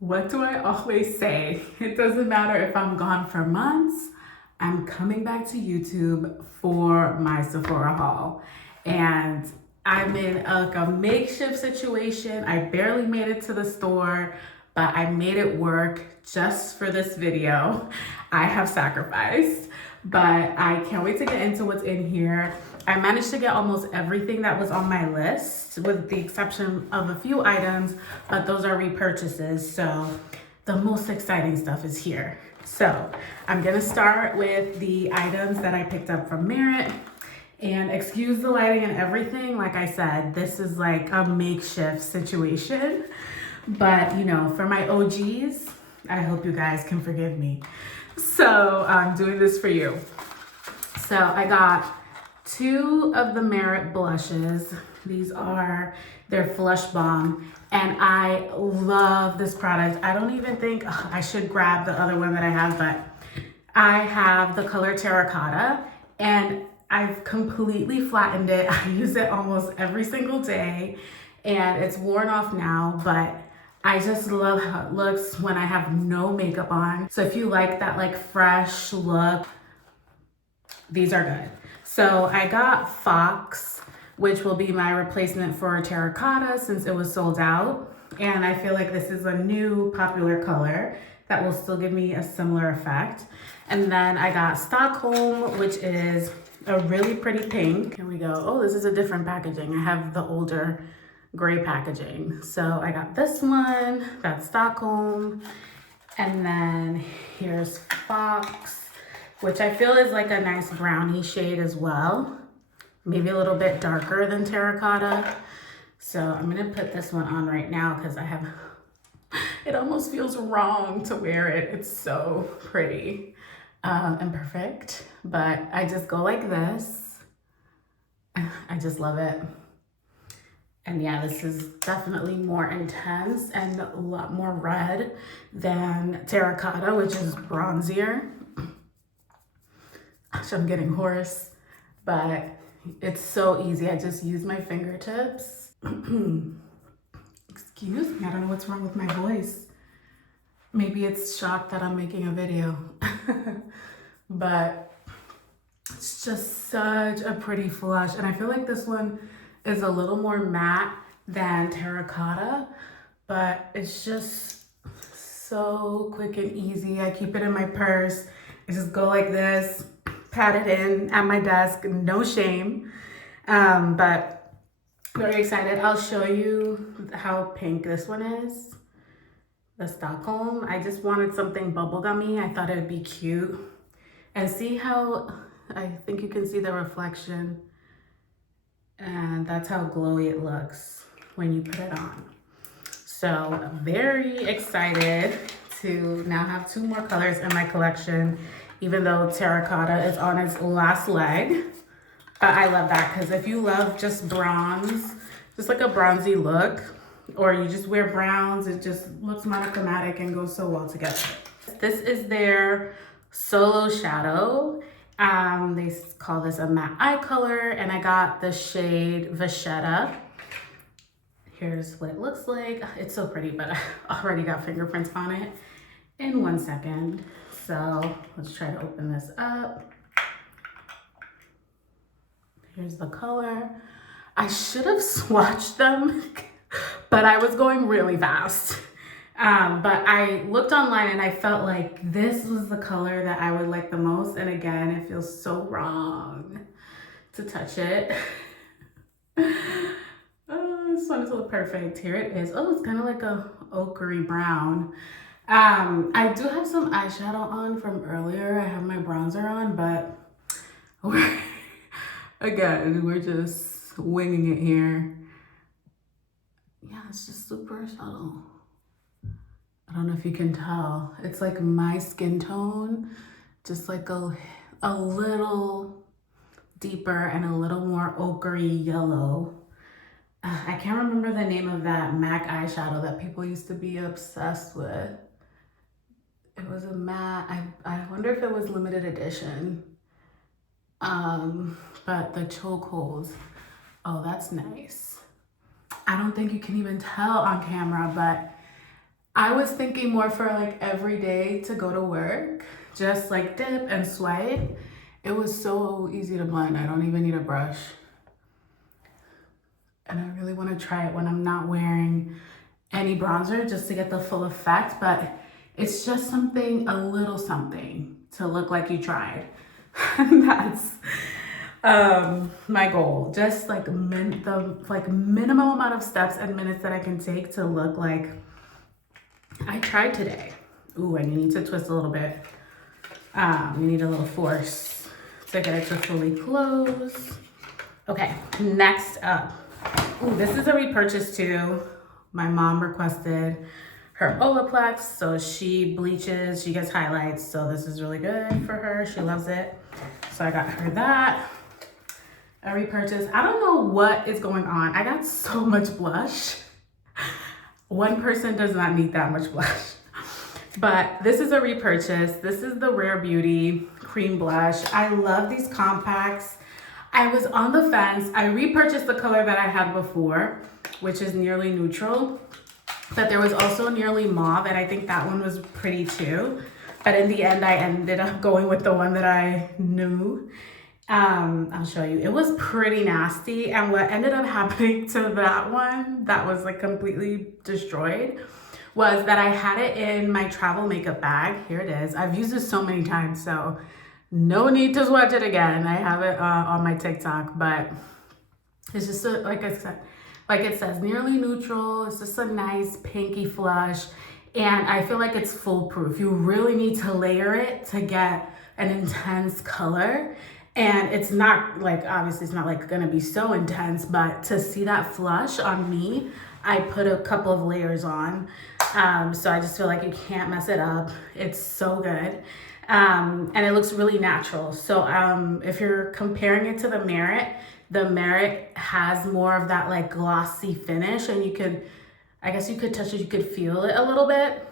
What do I always say? It doesn't matter if I'm gone for months, I'm coming back to YouTube for my Sephora haul. And I'm in like a makeshift situation. I barely made it to the store, but I made it work just for this video. I have sacrificed, but I can't wait to get into what's in here. I managed to get almost everything that was on my list with the exception of a few items, but those are repurchases. So the most exciting stuff is here. So I'm gonna start with the items that I picked up from Merit. And excuse the lighting and everything. Like I said, this is like a makeshift situation. But you know, for my OGs, I hope you guys can forgive me. So I'm doing this for you. So I got 2 of the Merit blushes. These are their Flush Bomb. And I love this product. I don't even think I should grab the other one that I have, but I have the color Terracotta and I've completely flattened it. I use it almost every single day and it's worn off now, but I just love how it looks when I have no makeup on. So if you like that like fresh look, these are good. So I got Fox, which will be my replacement for Terracotta since it was sold out. And I feel like this is a new popular color that will still give me a similar effect. And then I got Stockholm, which is a really pretty pink. Here we go. Oh, this is a different packaging. I have the older gray packaging. So I got this one, that's Stockholm. And then here's Fox, which I feel is like a nice brownie shade as well. Maybe a little bit darker than Terracotta. So I'm gonna put this one on right now because it almost feels wrong to wear it. It's so pretty and perfect, but I just go like this. I just love it. And yeah, this is definitely more intense and a lot more red than Terracotta, which is bronzier. Gosh, I'm getting hoarse, but it's so easy. I just use my fingertips. Excuse me, I don't know what's wrong with my voice. Maybe it's shocked that I'm making a video. But it's just such a pretty flush. And I feel like this one is a little more matte than Terracotta, but it's just so quick and easy. I keep it in my purse. I just go like this, pat it in at my desk, no shame. But very excited. I'll show you how pink this one is. The Stockholm. I just wanted something bubblegummy. I thought it'd be cute. And see how, I think you can see the reflection. And that's how glowy it looks when you put it on. So very excited to now have 2 more colors in my collection, even though Terracotta is on its last leg. But I love that because if you love just bronze, just like a bronzy look, or you just wear browns, it just looks monochromatic and goes so well together. This is their Solo Shadow. They call this a matte eye color, and I got the shade Vachetta. Here's what it looks like. It's so pretty, but I already got fingerprints on it in 1 second. So let's try to open this up. Here's the color. I should have swatched them, but I was going really fast. But I looked online and I felt like this was the color that I would like the most. And again, it feels so wrong to touch it. Oh, this one is so perfect. Here it is. Oh, it's kind of like a ochre brown. I do have some eyeshadow on from earlier. I have my bronzer on, but we're just winging it here. Yeah, it's just super subtle. I don't know if you can tell. It's like my skin tone, just like a little deeper and a little more ochre yellow. I can't remember the name of that MAC eyeshadow that people used to be obsessed with. It was a matte. I wonder if it was limited edition. But the chokeholds, oh, that's nice. I don't think you can even tell on camera, but I was thinking more for like every day to go to work, just like dip and swipe. It was so easy to blend. I don't even need a brush. And I really want to try it when I'm not wearing any bronzer just to get the full effect, but it's just something, a little something to look like you tried. That's my goal. Just like the minimum amount of steps and minutes that I can take to look like I tried today. Ooh, and you need to twist a little bit. You need a little force to get it to fully close. Okay, next up. Ooh, this is a repurchase too. My mom requested her Olaplex, so she bleaches, she gets highlights, so this is really good for her. She loves it. So I got her that. A repurchase. I don't know what is going on. I got so much blush. One person does not need that much blush. But this is a repurchase. This is the Rare Beauty cream blush. I love these compacts. I was on the fence. I repurchased the color that I had before, which is nearly neutral. But there was also nearly mauve, and I think that one was pretty too. But in the end, I ended up going with the one that I knew. I'll show you. It was pretty nasty, and what ended up happening to that one that was like completely destroyed was that I had it in my travel makeup bag. Here it is. I've used this so many times, so no need to swatch it again. I have it on my TikTok, but it's just like I said, like it says, nearly neutral. It's just a nice pinky flush, and I feel like it's foolproof. You really need to layer it to get an intense color. And it's not like, obviously it's not like gonna be so intense, but to see that flush on me, I put a couple of layers on. So I just feel like you can't mess it up. It's so good. And it looks really natural. So if you're comparing it to the Merit has more of that like glossy finish, and you could, I guess you could touch it, you could feel it a little bit.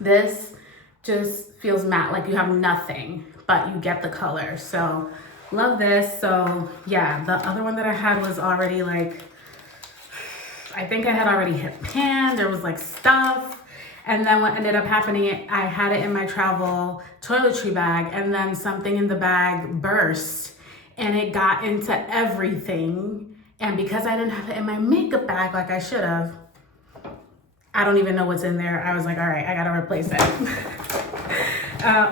This just feels matte, like you have nothing, but you get the color. So love this. So yeah, the other one that I had was already like, I think I had already hit pan. There was like stuff. And then what ended up happening, I had it in my travel toiletry bag, and then something in the bag burst and it got into everything. And because I didn't have it in my makeup bag like I should have, I don't even know what's in there. I was like, all right, I gotta replace it.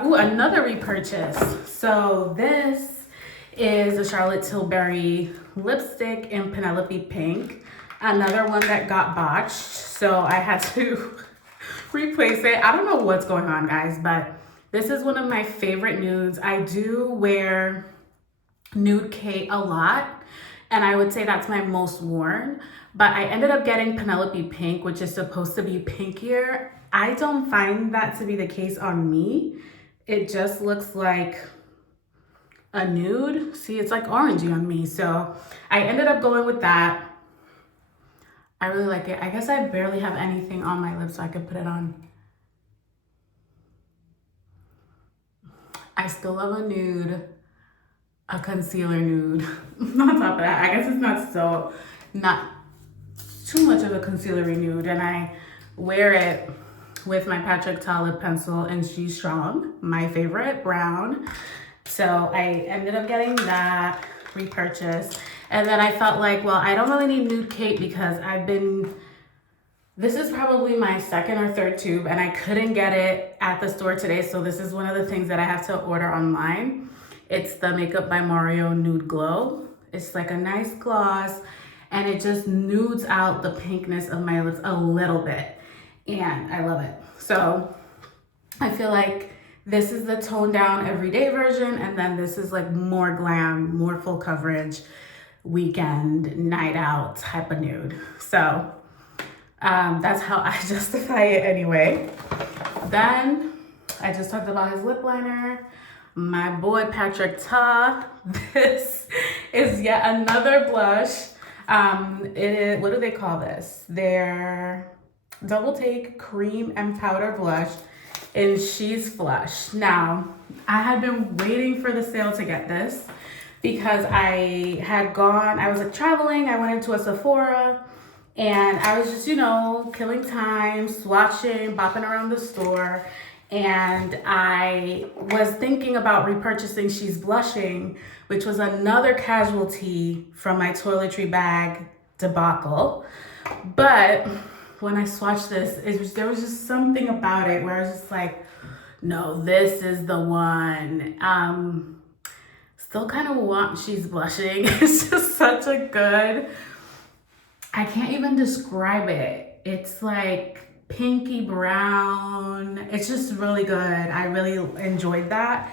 Ooh, another repurchase. So this is a Charlotte Tilbury lipstick in Penelope Pink. Another one that got botched, so I had to replace it. I don't know what's going on, guys, but this is one of my favorite nudes. I do wear Nude Kate a lot, and I would say that's my most worn, but I ended up getting Penelope Pink, which is supposed to be pinkier. I don't find that to be the case on me. It just looks like a nude. See, it's like orangey on me, so I ended up going with that. I really like it. I guess I barely have anything on my lips so I could put it on. I still love a nude, a concealer nude. On top of that, I guess it's not too much of a concealery nude, and I wear it with my Patrick Ta lip pencil in She's Strong, my favorite, brown. So I ended up getting that repurchase. And then I felt like, well, I don't really need Nude Kate because this is probably my second or third tube, and I couldn't get it at the store today. So this is one of the things that I have to order online. It's the Makeup by Mario Nude Glow. It's like a nice gloss, and it just nudes out the pinkness of my lips a little bit. And I love it. So I feel like this is the toned down everyday version, and then this is like more glam, more full coverage, weekend, night out type of nude. So that's how I justify it anyway. Then I just talked about his lip liner. My boy Patrick Ta. This is yet another blush. It is, what do they call this? Their Double Take Cream and Powder Blush in She's Flush. Now, I had been waiting for the sale to get this because I was like traveling. I went into a Sephora And I was just, you know, killing time, swatching, bopping around the store. And I was thinking about repurchasing She's Blushing, which was another casualty from my toiletry bag debacle. But when I swatched this, there was just something about it where I was just like, no, this is the one. Still kind of want She's Blushing. It's just such a good, I can't even describe it. It's like pinky brown. It's just really good. I really enjoyed that.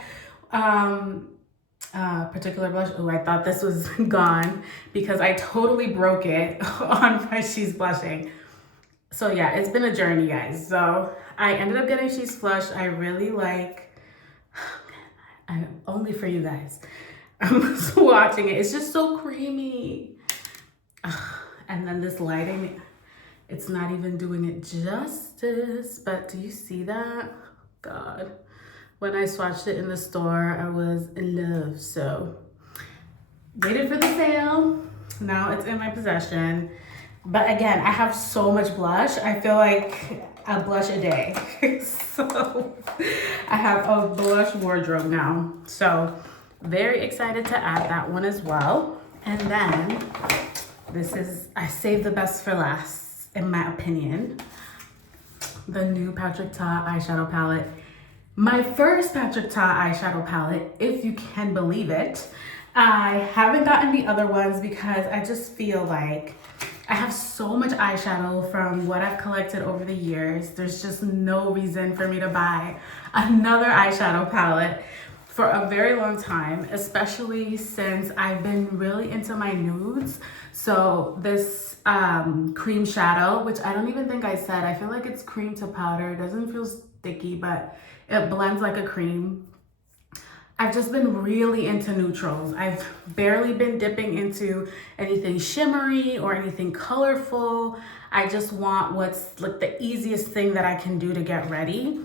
Particular blush. Oh, I thought this was gone because I totally broke it on my She's Blushing. So yeah, it's been a journey, guys. So I ended up getting She's Flush. I really like, only for you guys. I'm swatching it. It's just so creamy. And then this lighting, it's not even doing it justice, but do you see that? God, when I swatched it in the store, I was in love. So waited for the sale. Now it's in my possession. But again, I have so much blush. I feel like I blush a day. So I have a blush wardrobe now. So very excited to add that one as well. And then I saved the best for last, in my opinion. The new Patrick Ta eyeshadow palette. My first Patrick Ta eyeshadow palette, if you can believe it. I haven't gotten the other ones because I just feel like I have so much eyeshadow from what I've collected over the years. There's just no reason for me to buy another eyeshadow palette for a very long time, especially since I've been really into my nudes. So this cream shadow, which I don't even think I said, I feel like it's cream to powder. It doesn't feel sticky, but it blends like a cream. I've just been really into neutrals. I've barely been dipping into anything shimmery or anything colorful. I just want what's like the easiest thing that I can do to get ready.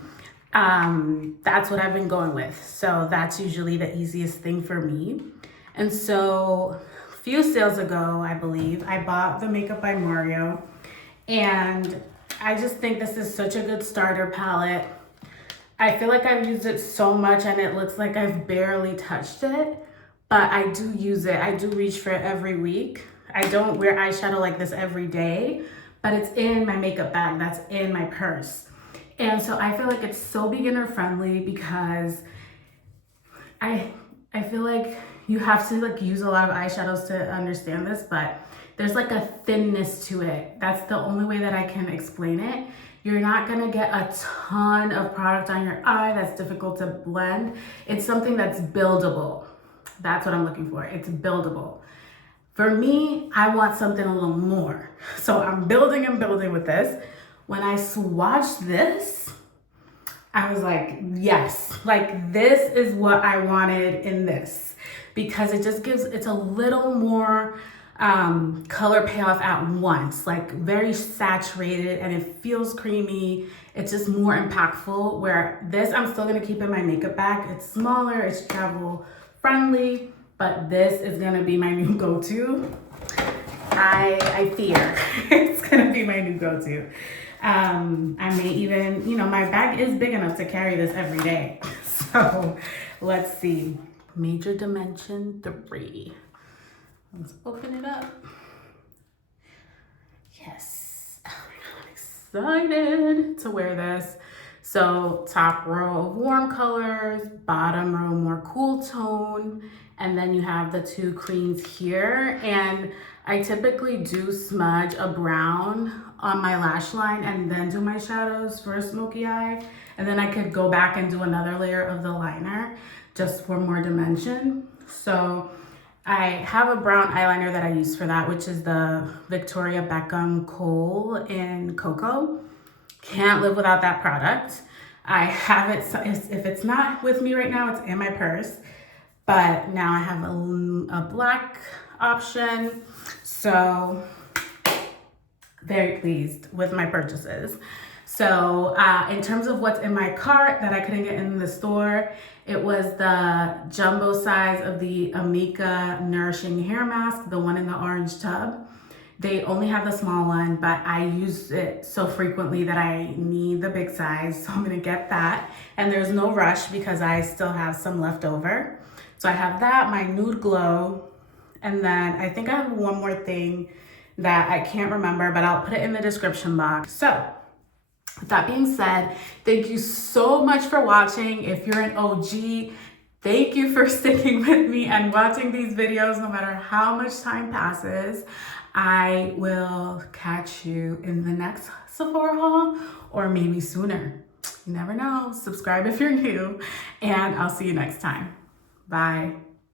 That's what I've been going with. So that's usually the easiest thing for me. And so a few sales ago, I believe, I bought the Makeup by Mario. And I just think this is such a good starter palette. I feel like I've used it so much and it looks like I've barely touched it, but I do use it. I do reach for it every week. I don't wear eyeshadow like this every day, but it's in my makeup bag. That's in my purse. And so I feel like it's so beginner friendly because I feel like you have to like use a lot of eyeshadows to understand this, but there's like a thinness to it. That's the only way that I can explain it. You're not gonna get a ton of product on your eye that's difficult to blend. It's something that's buildable. That's what I'm looking for. It's buildable. For me, I want something a little more. So I'm building and building with this. When I swatched this, I was like, yes, like this is what I wanted in this because it just gives, it's a little more color payoff at once, like very saturated and it feels creamy. It's just more impactful where this I'm still gonna keep in my makeup bag. It's smaller, it's travel friendly, but this is gonna be my new go-to. I fear it's gonna be my new go-to. I may even, you know, my bag is big enough to carry this every day. So let's see, Major Dimension 3. Let's open it up. Yes, oh my God, I'm excited to wear this. So top row of warm colors, bottom row more cool tone, and then you have the two creams here. And I typically do smudge a brown on my lash line and then do my shadows for a smoky eye. And then I could go back and do another layer of the liner just for more dimension. So I have a brown eyeliner that I use for that, which is the Victoria Beckham Kohl in Cocoa. Can't live without that product. I have it, if it's not with me right now, it's in my purse. But now I have a black option. So very pleased with my purchases. So in terms of what's in my cart that I couldn't get in the store, it was the jumbo size of the Amika Nourishing Hair Mask, the one in the orange tub. They only have the small one, but I use it so frequently that I need the big size. So I'm gonna get that. And there's no rush because I still have some left over. So I have that, my Nude Glow. And then I think I have one more thing that I can't remember, but I'll put it in the description box. So with that being said, thank you so much for watching. If you're an OG, thank you for sticking with me and watching these videos no matter how much time passes. I will catch you in the next Sephora haul or maybe sooner. You never know. Subscribe if you're new, and I'll see you next time. Bye.